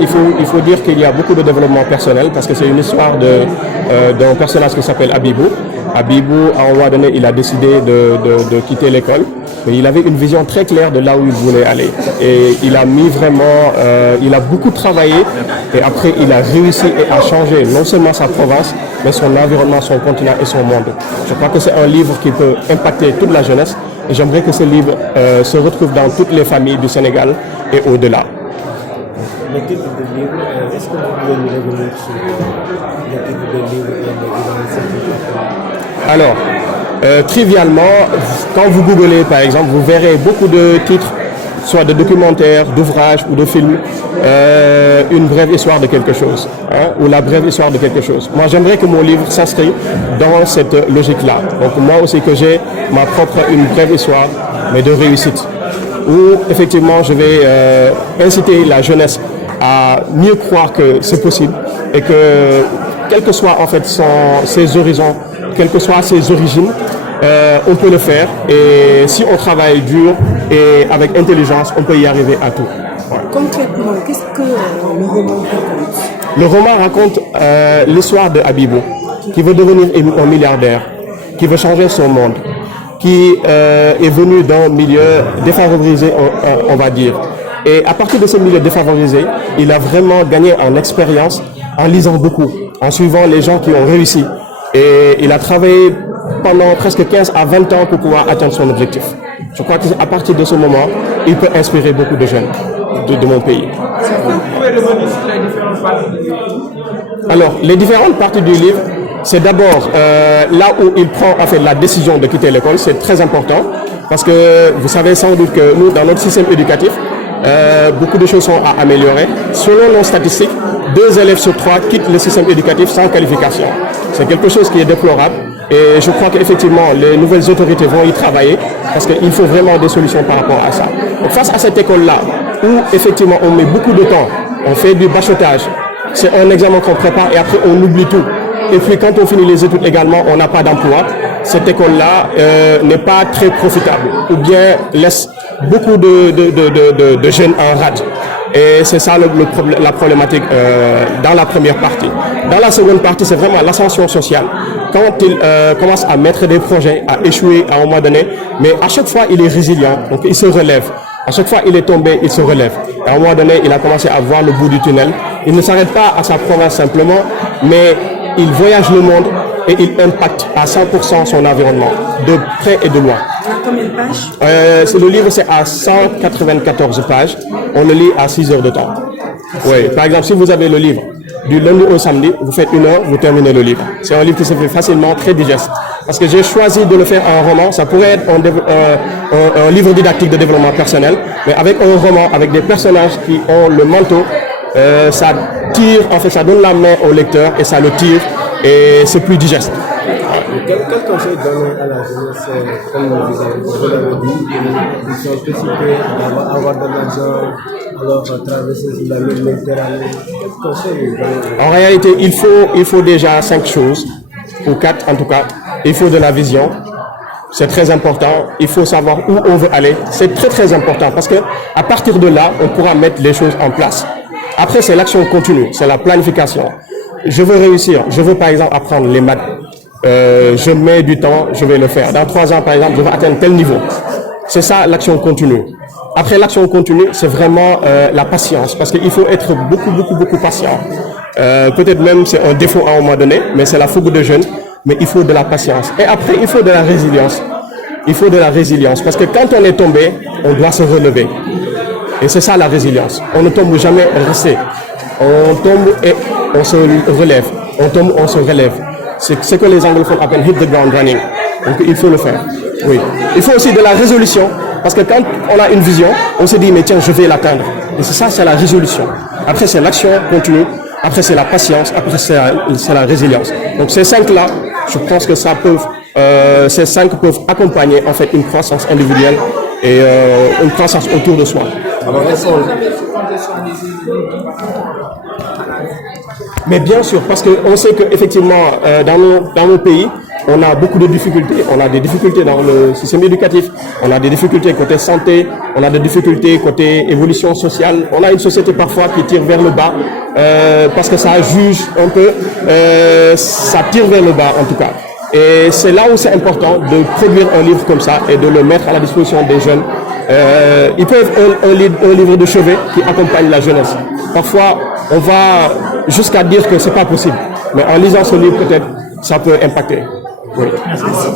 Il faut dire qu'il y a beaucoup de développement personnel parce que c'est une histoire d'un personnage qui s'appelle Abibou. Abibou, à un moment donné, il a décidé de quitter l'école, mais il avait une vision très claire de là où il voulait aller. Et il a mis vraiment, il a beaucoup travaillé et après il a réussi et a changé non seulement sa province, mais son environnement, son continent et son monde. Je crois que c'est un livre qui peut impacter toute la jeunesse et j'aimerais que ce livre se retrouve dans toutes les familles du Sénégal et au-delà. Le titre du livre, est-ce que vous pouvez nous revenir sur le titre du livre et les différentes significations? Alors, trivialement, quand vous googlez par exemple, vous verrez beaucoup de titres, soit de documentaires, d'ouvrages ou de films, une brève histoire de quelque chose, hein, ou la brève histoire de quelque chose. Moi, j'aimerais que mon livre s'inscrit dans cette logique-là. Donc moi aussi que j'ai ma propre, une brève histoire, mais de réussite, où effectivement je vais inciter la jeunesse à mieux croire que c'est possible et que, quels que soient en fait ses horizons, quelles que soient ses origines, on peut le faire et si on travaille dur et avec intelligence, on peut y arriver à tout. Voilà. Concrètement, qu'est-ce que le roman raconte? Le roman raconte l'histoire de Abibou, qui veut devenir un milliardaire, qui veut changer son monde, qui est venu d'un milieu défavorisé, on va dire. Et à partir de ce milieu défavorisé, il a vraiment gagné en expérience en lisant beaucoup, en suivant les gens qui ont réussi. Et il a travaillé pendant presque 15 à 20 ans pour pouvoir atteindre son objectif. Je crois qu'à partir de ce moment, il peut inspirer beaucoup de jeunes de mon pays. Alors, les différentes parties du livre, c'est d'abord là où il prend en fait la décision de quitter l'école, c'est très important parce que vous savez sans doute que nous, dans notre système éducatif, beaucoup de choses sont à améliorer. Selon nos statistiques, 2 élèves sur 3 quittent le système éducatif sans qualification. C'est quelque chose qui est déplorable et je crois qu'effectivement les nouvelles autorités vont y travailler parce qu'il faut vraiment des solutions par rapport à ça. Donc, face à cette école-là, où effectivement on met beaucoup de temps, on fait du bachotage, c'est un examen qu'on prépare et après on oublie tout. Et puis quand on finit les études également, on n'a pas d'emploi. Cette école-là n'est pas très profitable ou bien laisse beaucoup de jeunes en rade. Et c'est ça la problématique dans la première partie. Dans la seconde partie, c'est vraiment l'ascension sociale. Quand il commence à mettre des projets, à échouer à un moment donné, mais à chaque fois, il est résilient, donc il se relève. À chaque fois, il est tombé, il se relève. Et à un moment donné, il a commencé à voir le bout du tunnel. Il ne s'arrête pas à sa province simplement, mais il voyage le monde et il impacte à 100% son environnement, de près et de loin. Combien de pages? Le livre, c'est à 194 pages. On le lit à 6 heures de temps. Oui. Par exemple, si vous avez le livre du lundi au samedi, vous faites 1 heure, vous terminez le livre. C'est un livre qui se fait facilement, très digeste. Parce que j'ai choisi de le faire en roman. Ça pourrait être un livre didactique de développement personnel, mais avec un roman, avec des personnages qui ont le manteau, ça tire, en fait, ça donne la main au lecteur et ça le tire et c'est plus digeste. Quel conseil donner à la jeunesse, comme vous l'avez dit, ils sont précipités d'avoir de l'argent, alors traverser la Méditerranée? Quel conseil vous donnez? En réalité, il faut déjà 5 choses, ou 4 en tout cas. Il faut de la vision, c'est très important. Il faut savoir où on veut aller, c'est très très important parce que à partir de là, on pourra mettre les choses en place. Après, c'est l'action continue, c'est la planification. Je veux réussir, je veux par exemple apprendre les maths. Je mets du temps, je vais le faire. Dans 3 ans, par exemple, je vais atteindre tel niveau. C'est ça l'action continue. Après l'action continue, c'est vraiment la patience, parce qu'il faut être beaucoup patient. Peut-être même c'est un défaut à un moment donné, mais c'est la fougue de jeune. Mais il faut de la patience. Et après, il faut de la résilience. Il faut de la résilience, parce que quand on est tombé, on doit se relever. Et c'est ça la résilience. On ne tombe jamais resté. On tombe et on se relève. On tombe, on se relève. C'est ce que les anglophones appellent hit the ground running. Donc il faut le faire. Oui. Il faut aussi de la résolution. Parce que quand on a une vision, on se dit mais tiens, je vais l'atteindre. Et c'est ça, c'est la résolution. Après, c'est l'action continue. Après, c'est la patience. Après, c'est la résilience. Donc ces 5-là, je pense que ces 5 peuvent accompagner en fait une croissance individuelle et une croissance autour de soi. Alors, mais bien sûr, parce qu'on sait qu'effectivement, dans nos pays, on a beaucoup de difficultés. On a des difficultés dans le système éducatif, on a des difficultés côté santé, on a des difficultés côté évolution sociale. On a une société parfois qui tire vers le bas parce que ça juge un peu, ça tire vers le bas en tout cas. Et c'est là où c'est important de produire un livre comme ça et de le mettre à la disposition des jeunes. Il peut être un livre de chevet qui accompagne la jeunesse. Parfois, on va jusqu'à dire que c'est pas possible. Mais en lisant ce livre, peut-être, ça peut impacter. Oui. Merci.